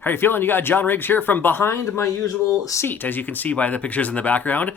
How are you feeling? You got John Riggs here from behind my usual seat, as you can see by the pictures in the background.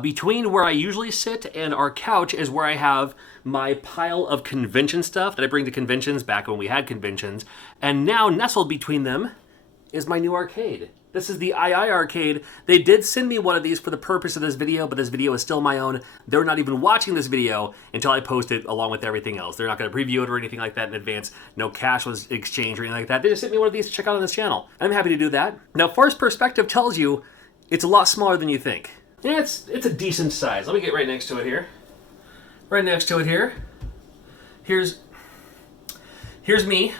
Between where I usually sit and our couch is where I have my pile of convention stuff that I bring to conventions back when we had conventions. And now nestled between them is my new arcade. This is the iiRcade. They did send me one of these for the purpose of this video, but this video is still my own. They're not even watching this video until I post it along with everything else. They're not going to preview it or anything like that in advance. No cash was exchanged or anything like that. They just sent me one of these to check out on this channel. I'm happy to do that. Now, first perspective tells you it's a lot smaller than you think. Yeah, it's a decent size. Let me get right next to it here. Right next to it here. Here's me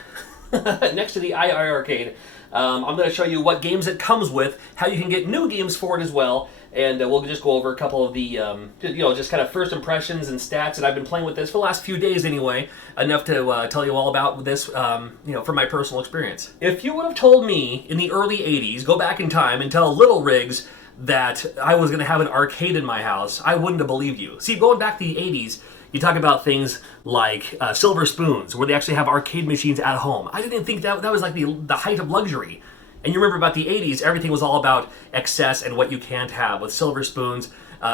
next to the iiRcade. I'm going to show you what games it comes with, how you can get new games for it as well, and we'll just go over a couple of the, just kind of first impressions and stats. And I've been playing with this for the last few days anyway, enough to tell you all about this, from my personal experience. If you would have told me in the early 80s, go back in time and tell Little Riggs that I was going to have an arcade in my house, I wouldn't have believed you. See, going back to the 80s, you talk about things like silver spoons, where they actually have arcade machines at home. I didn't think that was like the height of luxury. And you remember about the 80s, everything was all about excess and what you can't have. With silver spoons,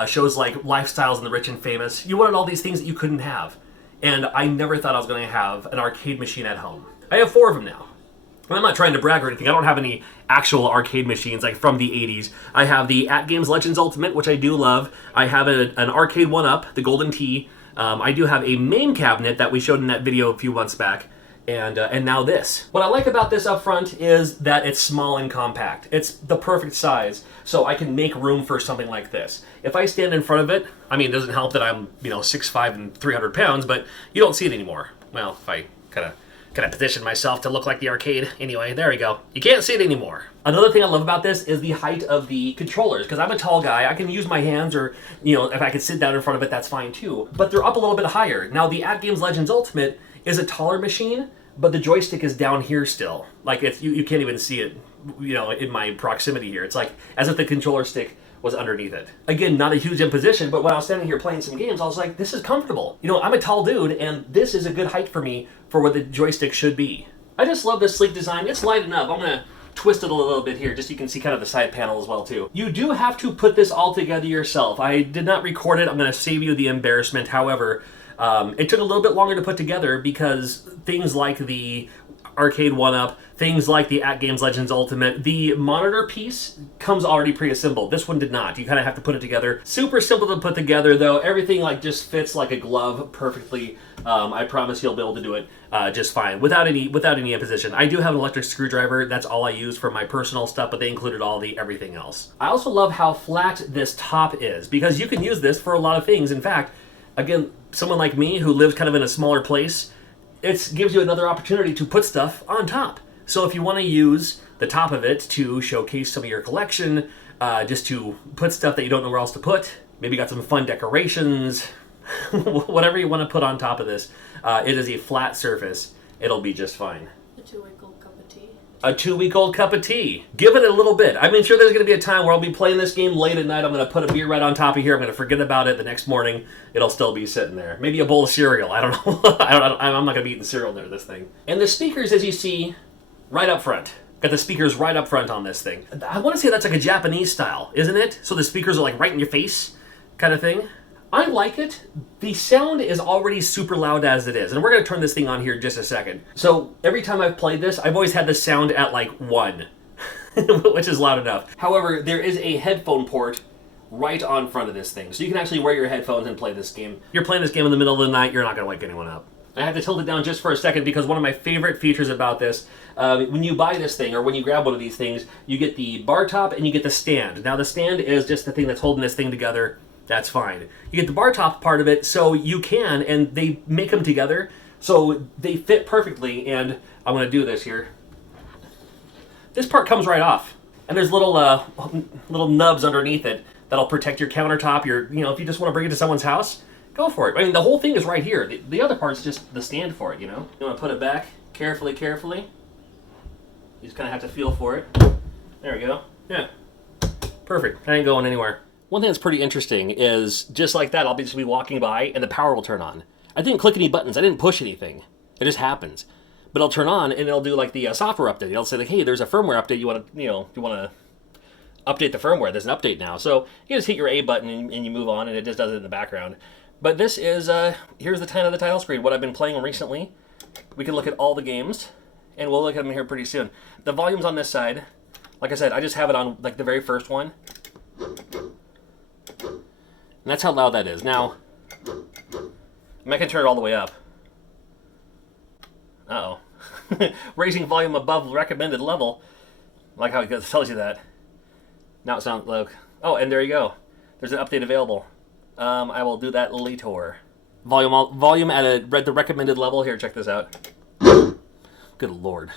shows like Lifestyles and the Rich and Famous. You wanted all these things that you couldn't have. And I never thought I was going to have an arcade machine at home. I have 4 of them now. And I'm not trying to brag or anything. I don't have any actual arcade machines like from the 80s. I have the At Games Legends Ultimate, which I do love. I have an arcade 1-up, the Golden Tee. I do have a main cabinet that we showed in that video a few months back, and now this. What I like about this up front is that it's small and compact. It's the perfect size, so I can make room for something like this. If I stand in front of it, I mean, it doesn't help that I'm 6'5" and 300 pounds, but you don't see it anymore. Well, if I kind of position myself to look like the arcade. Anyway, there we go. You can't see it anymore. Another thing I love about this is the height of the controllers, because I'm a tall guy. I can use my hands, or, if I could sit down in front of it, that's fine too. But they're up a little bit higher. Now, the At Games Legends Ultimate is a taller machine, but the joystick is down here still. Like, you can't even see it, in my proximity here. It's like as if the controller stick was underneath it. Again, not a huge imposition, but when I was standing here playing some games, I was like, this is comfortable. I'm a tall dude, and this is a good height for me for what the joystick should be. I just love this sleek design. It's light enough. I'm going to twist it a little bit here, just so you can see kind of the side panel as well, too. You do have to put this all together yourself. I did not record it. I'm going to save you the embarrassment. However, it took a little bit longer to put together because things like the Arcade 1-Up, things like the At Games Legends Ultimate, the monitor piece comes already pre-assembled. This one did not. You kind of have to put it together. Super simple to put together, though. Everything just fits like a glove perfectly. I promise you'll be able to do it just fine without any imposition. I do have an electric screwdriver. That's all I use for my personal stuff, but they included all the everything else. I also love how flat this top is, because you can use this for a lot of things. In fact, again, someone like me who lives kind of in a smaller place, it gives you another opportunity to put stuff on top. So if you want to use the top of it to showcase some of your collection, just to put stuff that you don't know where else to put, maybe got some fun decorations, whatever you want to put on top of this, it is a flat surface. It'll be just fine. A 2-week-old cup of tea. A 2-week-old cup of tea. Give it a little bit. I mean, sure, there's going to be a time where I'll be playing this game late at night. I'm going to put a beer right on top of here. I'm going to forget about it. The next morning, it'll still be sitting there. Maybe a bowl of cereal. I don't know. I'm not going to be eating cereal near this thing. And the speakers, as you see, right up front. Got the speakers right up front on this thing. I want to say that's like a Japanese style, isn't it? So the speakers are like right in your face kind of thing. I like it. The sound is already super loud as it is. And we're going to turn this thing on here in just a second. So every time I've played this, I've always had the sound at like 1, which is loud enough. However, there is a headphone port right on front of this thing. So you can actually wear your headphones and play this game. You're playing this game in the middle of the night, you're not going to wake anyone up. I had to tilt it down just for a second because one of my favorite features about this, when you buy this thing or when you grab one of these things, you get the bar top and you get the stand. Now the stand is just the thing that's holding this thing together. That's fine. You get the bar top part of it, so you can, and they make them together, so they fit perfectly, and I'm going to do this here. This part comes right off, and there's little nubs underneath it that'll protect your countertop. If you just want to bring it to someone's house, go for it. I mean, the whole thing is right here. The other part's just the stand for it, You want to put it back carefully. You just kind of have to feel for it. There we go. Yeah. Perfect. I ain't going anywhere. One thing that's pretty interesting is, just like that, I'll just be walking by and the power will turn on. I didn't click any buttons. I didn't push anything. It just happens. but it'll turn on and it'll do like the software update. It'll say like, hey, there's a firmware update. You want to update the firmware. There's an update now. So you just hit your A button and you move on, and it just does it in the background. But this is, here's the kind of the title screen, what I've been playing recently. We can look at all the games, and we'll look at them here pretty soon. The volume's on this side. Like I said, I just have it on like the very first one. And that's how loud that is. Now, I can turn it all the way up. Uh-oh. Raising volume above recommended level. I like how it tells you that. Now it sounds like... Oh, and there you go. There's an update available. I will do that later. Volume at the recommended level. Here, check this out. Good Lord.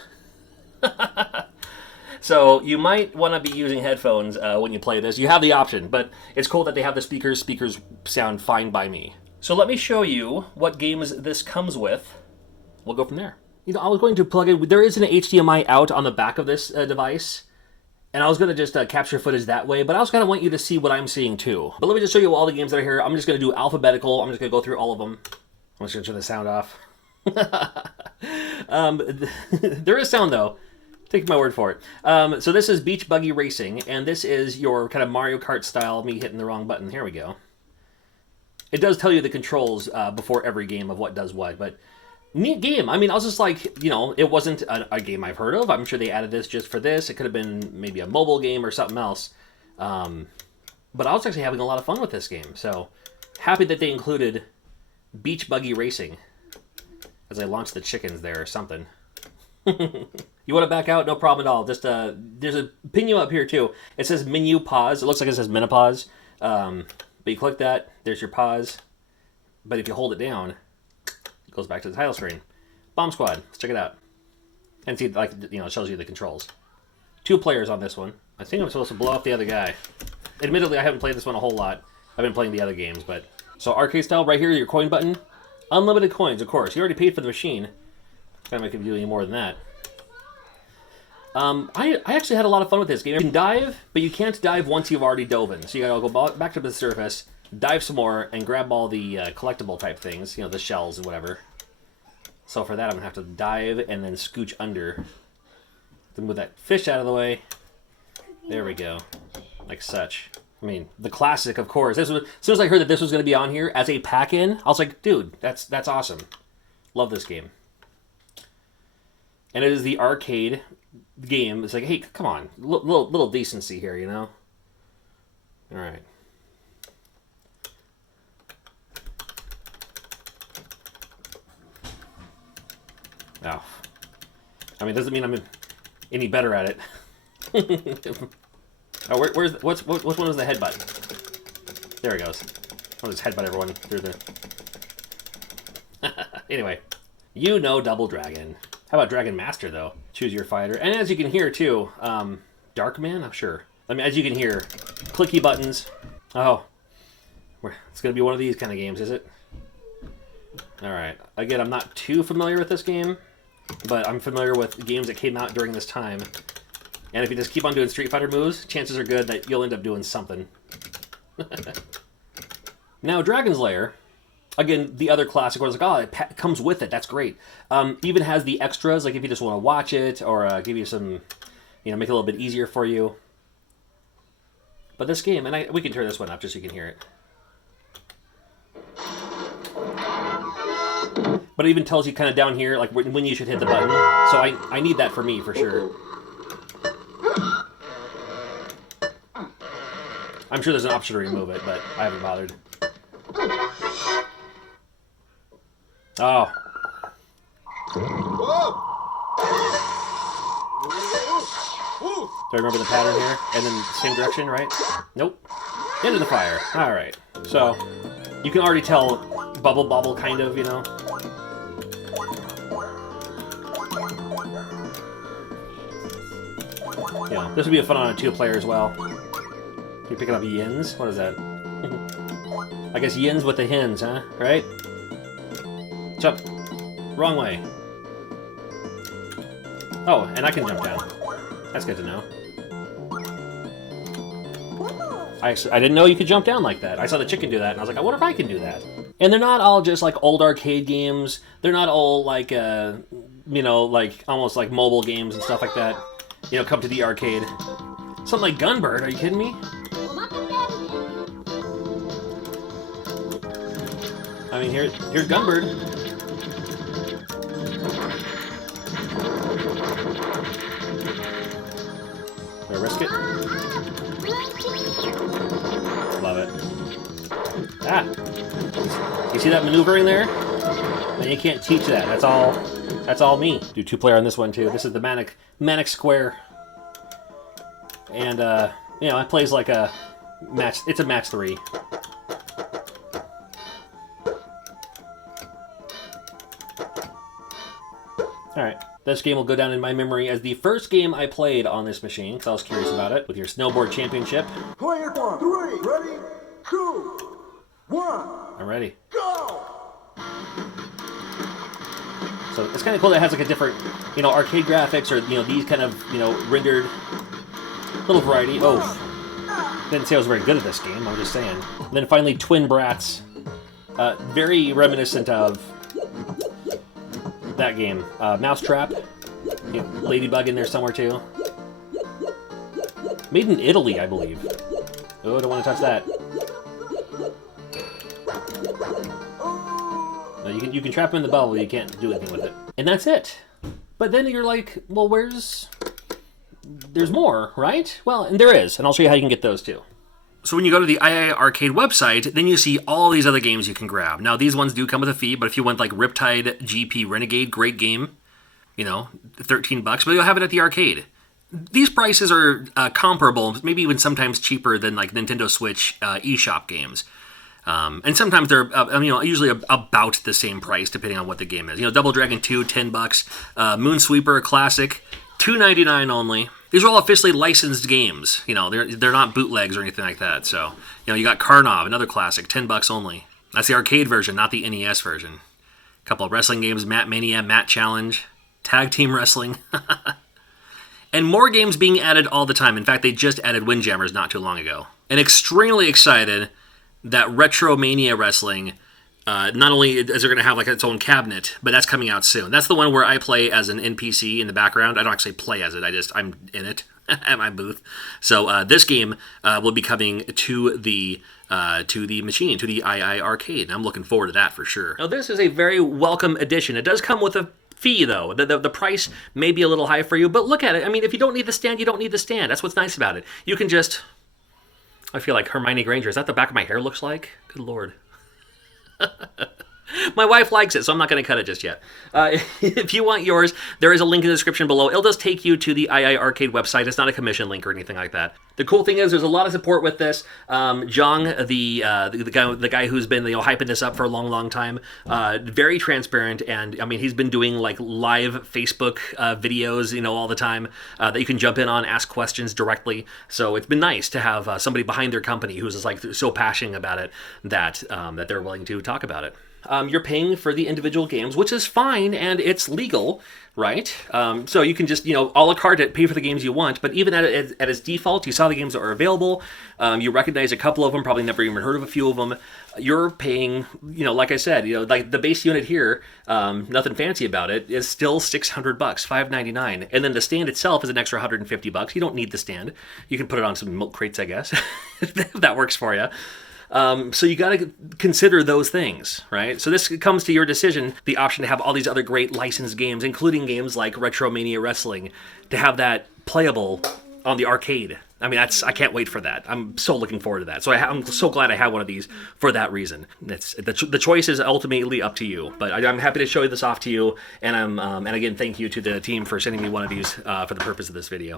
So you might want to be using headphones when you play this. You have the option, but it's cool that they have the speakers. Speakers sound fine by me. So let me show you what games this comes with. We'll go from there. You know, I was going to plug in. There is an HDMI out on the back of this device. And I was going to just capture footage that way, but I also kind of want you to see what I'm seeing too. But let me just show you all the games that are here. I'm just going to do alphabetical. I'm just going to go through all of them. I'm just going to turn the sound off. There is sound though. Take my word for it. So this is Beach Buggy Racing, and this is your kind of Mario Kart style, me hitting the wrong button. Here we go. It does tell you the controls before every game of what does what, but neat game. I mean, I was just like, you know, it wasn't a game I've heard of. I'm sure they added this just for this. It could have been maybe a mobile game or something else. But I was actually having a lot of fun with this game. So happy that they included Beach Buggy Racing as I launched the chickens there or something. You want to back out? No problem at all. Just there's a menu up here too. It says menu pause. It looks like it says menopause. But you click that. There's your pause. But if you hold it down, it goes back to the title screen. Bomb Squad. Let's check it out. And see, like, you know, it shows you the controls. 2 players on this one. I think I'm supposed to blow up the other guy. Admittedly, I haven't played this one a whole lot. I've been playing the other games, but... So, arcade style, right here, your coin button. Unlimited coins, of course. You already paid for the machine. Can't make it do any more than that. I actually had a lot of fun with this game. You can dive, but you can't dive once you've already dove in. So you gotta go back to the surface, dive some more, and grab all the collectible type things. You know, the shells and whatever. So for that, I'm gonna have to dive and then scooch under. Then move that fish out of the way. There we go. Like such. I mean, the classic, of course. This was, as soon as I heard that this was going to be on here as a pack-in, I was like, dude, that's awesome. Love this game. And it is the arcade game. It's like, hey, come on. Little decency here, you know? All right. Oh. I mean, it doesn't mean I'm any better at it. Oh, which one is the headbutt? There he goes. I'll just headbutt everyone through the... Anyway, you know Double Dragon. How about Dragon Master, though? Choose your fighter. And as you can hear, too, Darkman? I'm sure. I mean, as you can hear, clicky buttons. Oh. It's going to be one of these kind of games, is it? Alright. Again, I'm not too familiar with this game, but I'm familiar with games that came out during this time. And if you just keep on doing Street Fighter moves, chances are good that you'll end up doing something. Now, Dragon's Lair, again, the other classic one, I was like, oh, it comes with it. That's great. Even has the extras, like if you just want to watch it or give you some, you know, make it a little bit easier for you. But this game, and we can turn this one up just so you can hear it. But it even tells you kind of down here, like when you should hit the button. So I need that for me, for sure. I'm sure there's an option to remove it, but I haven't bothered. Oh. Do I remember the pattern here? And then same direction, right? Nope. Into the fire. Alright. So, you can already tell bubble, kind of, you know? Yeah, this would be fun on a 2-player as well. You're picking up yins? What is that? I guess yins with the hens, huh? Right? Jump. Wrong way. Oh, and I can jump down. That's good to know. I didn't know you could jump down like that. I saw the chicken do that, and I was like, I wonder if I can do that. And they're not all just like old arcade games. They're not all like you know, like almost like mobile games and stuff like that, you know, come to the arcade. Something like Gunbird, are you kidding me? I mean, here's Gunbird. Do I risk it? Love it. Ah! You see that maneuvering there? Man, you can't teach that. That's all me. Do 2-player on this one too. This is the Manic Square. And you know, it plays like a match. It's a match 3. Alright, this game will go down in my memory as the first game I played on this machine, because I was curious about it, with your snowboard championship. Player 1, 3, ready, 2, 1. I'm ready. Go! So it's kind of cool that it has like a different, you know, arcade graphics, or, you know, these kind of, you know, rendered little variety. Oh, didn't say I was very good at this game, I'm just saying. And then finally, Twin Brats. Very reminiscent of that game. Mousetrap. You know, Ladybug in there somewhere too. Made in Italy, I believe. Oh, I don't want to touch that. No, you can trap him in the bubble, you can't do anything with it. And that's it. But then you're like, well, there's more, right? Well, and there is, and I'll show you how you can get those too. So when you go to the iiRcade website, then you see all these other games you can grab. Now, these ones do come with a fee, but if you want like Riptide GP Renegade, great game, you know, $13, but you'll have it at the arcade. These prices are comparable, maybe even sometimes cheaper than like Nintendo Switch eShop games. And sometimes they're, you know, usually about the same price depending on what the game is. You know, Double Dragon 2, $10. Moonsweeper Classic, $2.99 only. These are all officially licensed games. You know, they're not bootlegs or anything like that. So, you know, you got Karnov, another classic, $10 only. That's the arcade version, not the NES version. A couple of wrestling games, Mat Mania, Mat Challenge, Tag Team Wrestling. And more games being added all the time. In fact, they just added Windjammers not too long ago. And extremely excited that Retromania Wrestling, not only is it going to have like its own cabinet, but that's coming out soon. That's the one where I play as an NPC in the background. I don't actually play as it. I'm in it at my booth. So this game will be coming to the machine, to the iiRcade. And I'm looking forward to that for sure. Now this is a very welcome addition. It does come with a fee though. The price may be a little high for you, but look at it. I mean, if you don't need the stand, you don't need the stand. That's what's nice about it. You can just... I feel like Hermione Granger. Is that the back of my hair looks like? Good Lord. My wife likes it, so I'm not going to cut it just yet. If you want yours, there is a link in the description below. It'll just take you to the iiRcade website. It's not a commission link or anything like that. The cool thing is there's a lot of support with this. Zhang, the guy who's been hyping this up for a long, long time, very transparent, and I mean he's been doing like live Facebook videos, all the time that you can jump in on, ask questions directly. So it's been nice to have somebody behind their company who's just like so passionate about it that that they're willing to talk about it. You're paying for the individual games, which is fine, and it's legal, right? So you can just, a la carte pay for the games you want, but even at its default, you saw the games that are available, you recognize a couple of them, probably never even heard of a few of them, you're paying, like I said, like the base unit here, nothing fancy about it, is still $600, $599, and then the stand itself is an extra $150. You don't need the stand. You can put it on some milk crates, I guess, if that works for you. So you got to consider those things, right? So this comes to your decision, the option to have all these other great licensed games, including games like Retromania Wrestling, to have that playable on the arcade. I mean, I can't wait for that. I'm so looking forward to that. So I'm so glad I have one of these for that reason. The choice is ultimately up to you, but I'm happy to show this off to you. And and again, thank you to the team for sending me one of these for the purpose of this video.